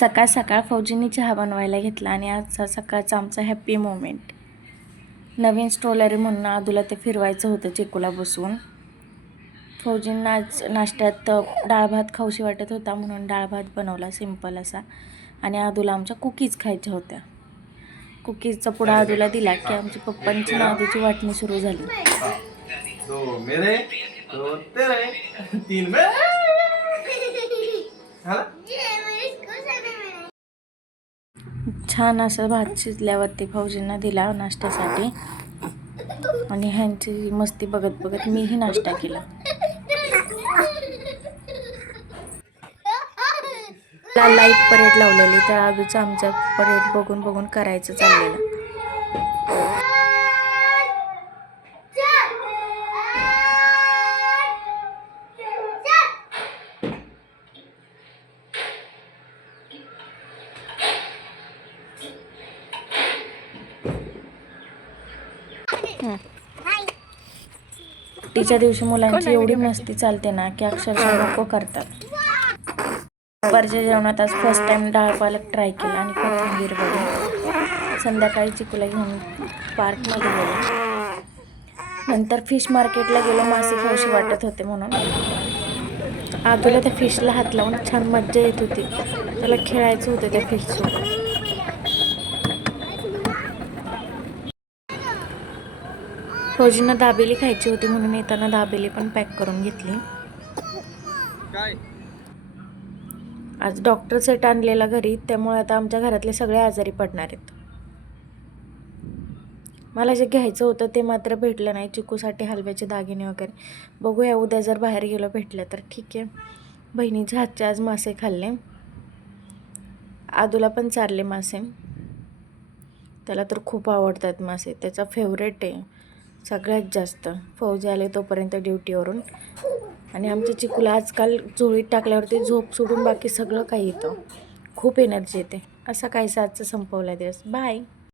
सकाळ सकाळ फौजींनी चहा बनवायला घेतला आणि आजचा सकाळचा आमचा हॅप्पी मोमेंट. नवीन स्ट्रॉलरी म्हणून आदूला ते फिरवायचं होतं चिकूला बसवून. फौजींना आज नाश्त्यात डाळ भात खाऊशी वाटत होता म्हणून डाळ भात बनवला सिंपल असा. आणि आदूला आमच्या कुकीज खायच्या होत्या. कुकीजचा पुडा आदूला दिला की आमच्या पप्पांची आदूची वाटणी सुरू झाली. दो मेरे, दो तेरे, तीन मेरे. छान असं भात शिजल्यावरती फौजींना दिला नाश्त्यासाठी. आणि ह्यांची मस्ती बघत बघत मीही नाश्ता केला. लाईव्ह परेड लावलेली तर आदूचं आमचं परेड बघून बघून करायचं चाललेलं. सुट्टीच्या दिवशी मुलांची एवढी मस्ती चालते ना की अक्षरशः नको करतात. दुपारच्या जेवणात आज फर्स्ट टाइम डाळ पालक ट्राय केला आणि कोथिंबीर वगैरे. संध्याकाळी चिकूला घेऊन पार्कमध्ये गेलो. नंतर फिश मार्केटला गेलो, मासे खाऊशी वाटत होते म्हणून. आदूला त्या फिशला हात लावून छान मज्जा येत होती. त्याला खेळायचं होतं त्या फिशसोबत. फौजींना दाबेली खायची होती म्हणून येताना दाबेली पण पॅक करून घेतली. आज डॉक्टर सेट आणलेला घरी, त्यामुळे आता आमच्या घरातले सगळे आजारी पडणार आहेत. मला जे घ्यायचं होतं ते मात्र भेटलं नाही. चिकूसाठी हलव्याचे दागिने वगैरे बघूया, उद्या जर बाहेर गेलो भेटलं तर ठीक आहे. बहिणीच्या हातचे आज मासे खाल्ले. आदूला पण चारले मासे. त्याला तर खूप आवडतात मासे, त्याचा फेवरेट आहे सगळ्यात जास्त. फौजी आले तोपर्यंत ड्युटीवरून. आणि आमच्या चिकूला आजकाल झोळीत टाकल्यावरती झोप सोडून बाकी सगळं काही येतं. खूप एनर्जी येते. असा काहीसा आजचा संपवला दिवस. बाय.